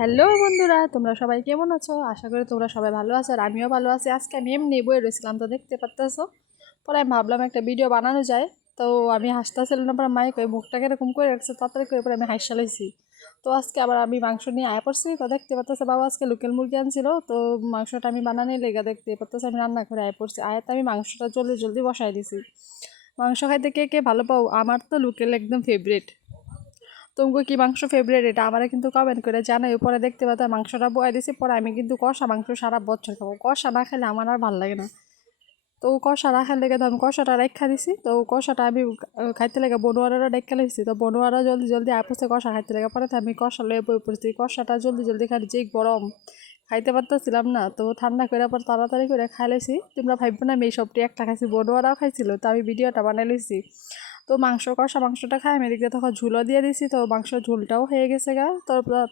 Hello বন্ধুরা, তোমরা সবাই কেমন আছো? আশা করি তোমরা সবাই ভালো আছো আর আমিও ভালো আছি। আজকে আমি এমনি বই রয়েছিলাম, তো দেখতে পারতেছো। পরে আমি ভাবলাম একটা ভিডিও বানানো যায়। তো আমি হাসতেছিলাম না, পরে মাইক ওই মুখটাকে এরকম করে রাখছে, তাড়াতাড়ি করে পরে আমি হাসা লাইছি। তো আজকে আবার আমি মাংস নিয়ে আয়া পড়ছি। তো দেখতে পারতেছে বাবা আজকে লোকাল মুরগি আনছিল, তো মাংসটা আমি বানানোর লেগে দেখতে পারতেছে আমি রান্না করে আয়া পড়ছি। আয়াতে আমি মাংসটা জলদি জলদি বসাই দিছি। মাংস খাইতে কে কে ভালো পাও? আমার তো লোকাল একদম ফেভারিট। তোমাকে কি মাংস ফেভারিট এটা আমারে কিন্তু কমেন্ট করে জানাই। পরে দেখতে পাতা মাংসটা বয়ে দিছি, পরে আমি কিন্তু কষা মাংস সারা বছর খাবো। কষা না খেলে আমার আর ভালো লাগে না। তো কষা রাখার লেগে তো আমি কষাটা রেখা দিছি। তো কষাটা আমি খাইতে লেগে বনোয়ারারও ডেকে লাগছি। তো বনোয়ারা জলদি জলদি আপসে কষা খাইতে লেগে, পরে তো আমি কষা লয়ে বই পড়ছি। কষাটা জলদি জলদি খাই, যে গরম খাইতে পারতেছিলাম না। তো ঠান্ডা করে পর তাড়াতাড়ি করে খাই লাইছি। তোমরা ভাববো না আমি এই সবটি একটা খাইছি, বনোয়ারাও খাইছিল। তো আমি ভিডিওটা বানাই লইছি। তো কষা মাংসটা খাই আমি এদিক দিয়ে তখন ঝুলও দিয়ে দিছি। তো মাংস ঝুলটাও হয়ে গেছে গা।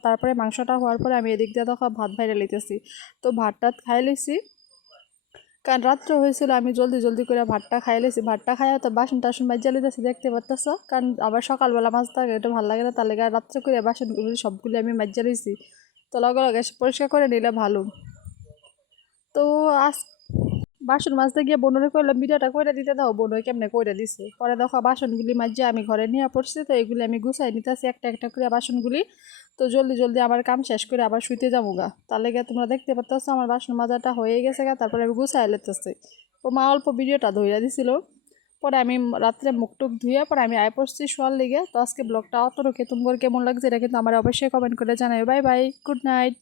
তারপরে মাংসটা হওয়ার পরে আমি এদিক দিয়ে তখন ভাত বাইরে লইতেছি। তো ভাত টাত খাই লইছি, কারণ রাত্রে হয়েছিল। আমি জলদি জলদি করে ভাতটা খাই লইছি। ভাতটা খাই তো বাসন টাসন মাইজা লইতেছি, দেখতে পারতেছ। কারণ আবার সকালবেলা মাছ থাকে, এটা ভালো লাগে না, তার লেগে রাত্রে করে বাসনগুলি সবগুলি আমি মাইজা লইছি। তো লগে লগে পরিষ্কার করে নিলে ভালো। তো আজ বাসন মাজতে গিয়ে বোনরে কইলাম ভিডিওটা কইরা দিতে দাও, বোনরে কেমনে কইরা দিছে। পরে দেখো বাসনগুলি মাঝে আমি ঘরে নিয়ে পড়ছি। তো এগুলি আমি গুছাই নিতেছি একটা একটা করে বাসনগুলি। তো জলদি জলদি আমার কাম শেষ করে আবার শুইতে যাবো গা। তার লেগে তোমরা দেখতে পাচ্ছ আমার বাসন মাজাটা হয়ে গেছে গা। তারপরে আমি গুছাই লেতেছি। তো মা অল্প ভিডিওটা ধইরা দিছিল। পরে আমি রাত্রে মুখ টুক ধুয়ে পরে আমি আয় পড়ছি শোয়ার লেগে। তো আজকে ব্লগটা অত রকে তোমার কেমন লাগছে এটা কিন্তু আমার অবশ্যই কমেন্ট করে জানাই। Bye bye, good night.